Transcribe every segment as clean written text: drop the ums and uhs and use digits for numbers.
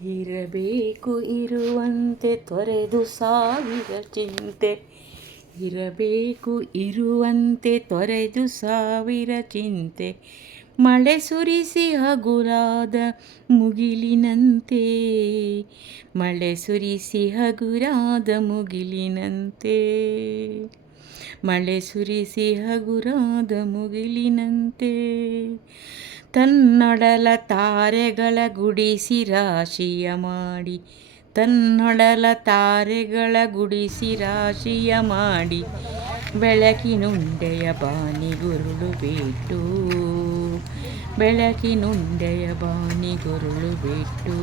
ಇರಬೇಕು ಇರುವಂತೆ ತೊರೆದು ಸಾವಿರ ಚಿಂತೆ. ಇರಬೇಕು ಇರುವಂತೆ ತೊರೆದು ಸಾವಿರ ಚಿಂತೆ. ಮಳೆ ಸುರಿಸಿ ಹಗುರಾದ ಮುಗಿಲಿನಂತೆ. ಮಳೆ ಸುರಿಸಿ ಹಗುರಾದ ಮುಗಿಲಿನಂತೆ. ಮಳೆ ಸುರಿಸಿ ಹಗುರಾದ ಮುಗಿಲಿನಂತೆ. ತನ್ನೊಡಲ ತಾರೆಗಳ ಗುಡಿಸಿ ರಾಶಿಯ ಮಾಡಿ. ತನ್ನೊಡಲ ತಾರೆಗಳ ಗುಡಿಸಿ ರಾಶಿಯ ಮಾಡಿ. ಬೆಳಕಿನುಂಡೆಯ ಬಾನಿಗುರುಳು ಬಿಟ್ಟು. ಬೆಳಕಿನುಂಡೆಯ ಬಾನಿಗುರುಳು ಬಿಟ್ಟು.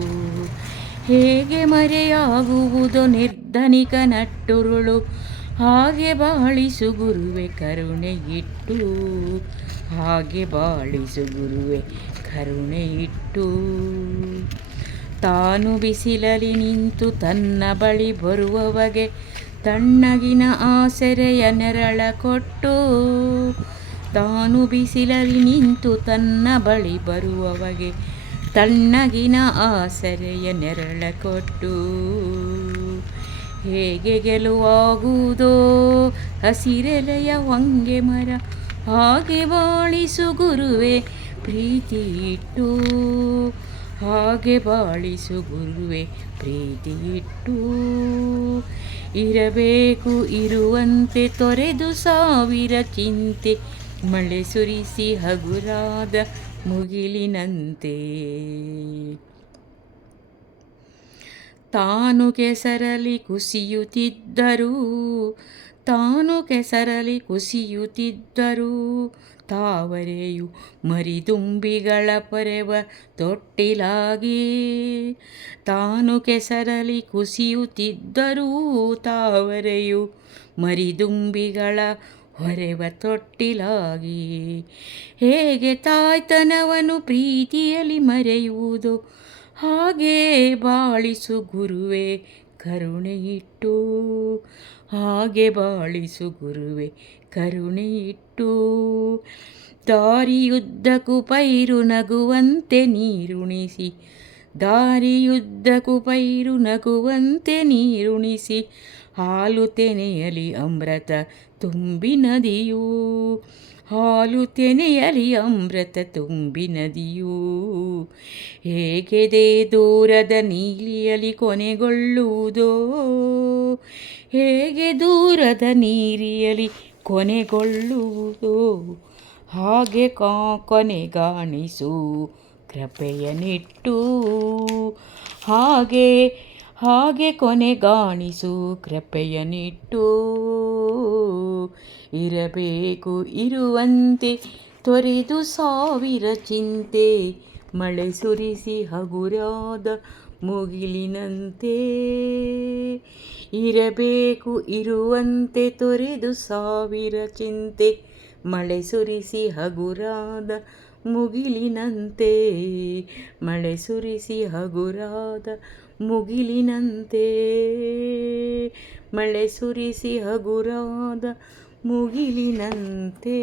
ಹೇಗೆ ಮರೆಯಾಗುವುದೋ ನಿರ್ಧನಿಕ ನಟ್ಟುರುಳು. ಹಾಗೆ ಬಾಳಿಸು ಗುರುವೆ ಕರುಣೆ ಇಟ್ಟು. ಹಾಗೆ ಬಾಳಿಸು ಗುರುವೆ ಕರುಣೆ ಇಟ್ಟು. ತಾನು ಬಿಸಿಲಲಿ ನಿಂತು ತನ್ನ ಬಳಿ ಬರುವವಗೆ ತಣ್ಣಗಿನ ಆಸರೆಯ ನೆರಳ ಕೊಟ್ಟು. ತಾನು ಬಿಸಿಲಲಿ ನಿಂತು ತನ್ನ ಬಳಿ ಬರುವವಗೆ ತಣ್ಣಗಿನ ಆಸರೆಯ ನೆರಳ ಕೊಟ್ಟು. ಹೇಗೆ ಗೆಲುವಾಗುವುದೋ ಹಸಿರೆಲೆಯ ಹೊಂಗೆ ಮರ. ಹಾಗೆ ಬಾಳಿಸು ಗುರುವೆ ಪ್ರೀತಿ ಇಟ್ಟು. ಹಾಗೆ ಬಾಳಿಸು ಗುರುವೆ ಪ್ರೀತಿ ಇಟ್ಟು. ಇರಬೇಕು ಇರುವಂತೆ ತೊರೆದು ಸಾವಿರ ಚಿಂತೆ. ಮಳೆ ಸುರಿಸಿ ಹಗುರಾದ ಮುಗಿಲಿನಂತೆ. ತಾನು ಕೆಸರಲಿ ಕುಸಿಯುತ್ತಿದ್ದರೂ. ತಾನು ಕೆಸರಲಿ ಕುಸಿಯುತ್ತಿದ್ದರೂ. ತಾವರೆಯು ಮರಿದುಂಬಿಗಳ ಪೊರೆವ ತೊಟ್ಟಿಲಾಗಿ. ತಾನು ಕೆಸರಲಿ ಕುಸಿಯುತ್ತಿದ್ದರೂ. ತಾವರೆಯು ಮರಿದುಂಬಿಗಳ ಹೊರೆವ ತೊಟ್ಟಿಲಾಗಿ. ಹೇಗೆ ತಾಯ್ತನವನ್ನು ಪ್ರೀತಿಯಲ್ಲಿ ಮರೆಯುವುದೋ ಹಾಗೆ ಬಾಳಿಸು ಗುರುವೆ ಕರುಣೆ ಇಟ್ಟು. ಹಾಗೆ ಬಾಳಿಸು ಗುರುವೆ ಕರುಣೆ ಇಟ್ಟು. ದಾರಿಯುದ್ದಕ್ಕೂ ಪೈರು ನಗುವಂತೆ ನೀರುಣಿಸಿ. ದಾರಿಯುದ್ದಕ್ಕೂ ಪೈರು ನಗುವಂತೆ ನೀರುಣಿಸಿ. ಹಾಲು ತೆನೆಯಲಿ ಅಮೃತ ತುಂಬಿ ನದಿಯೂ. ಹಾಲು ತೆನೆಯಲಿ ಅಮೃತ ತುಂಬಿ ನದಿಯೂ. ಹೇಗೆದೆ ದೂರದ ನೀಲಿಯಲಿ ಕೊನೆಗೊಳ್ಳುವುದೋ. ಹೇಗೆ ದೂರದ ನೀರಿಯಲಿ ಕೊನೆಗೊಳ್ಳುವುದೋ. ಹಾಗೆ ಕೊನೆಗಾಣಿಸು ಕೃಪೆಯನಿಟ್ಟು. ಹಾಗೆ ಕೊನೆಗಾಣಿಸು ಕೃಪೆಯನಿಟ್ಟು. ಇರಬೇಕು ಇರುವಂತೆ ತೊರೆದು ಸಾವಿರ ಚಿಂತೆ. ಮಳೆ ಸುರಿಸಿ ಹಗುರಾದ ಮುಗಿಲಿನಂತೆ. ಇರಬೇಕು ಇರುವಂತೆ ತೊರೆದು ಸಾವಿರ ಚಿಂತೆ. ಮಳೆ ಸುರಿಸಿ ಹಗುರಾದ ಮುಗಿಲಿನಂತೆ. ಮಳೆ ಸುರಿಸಿ ಹಗುರಾದ ಮುಗಿಲಿನಂತೆ. ಮಳೆ ಸುರಿಸಿ ಹಗುರಾದ ಮುಗಿಲಿನಂತೆ.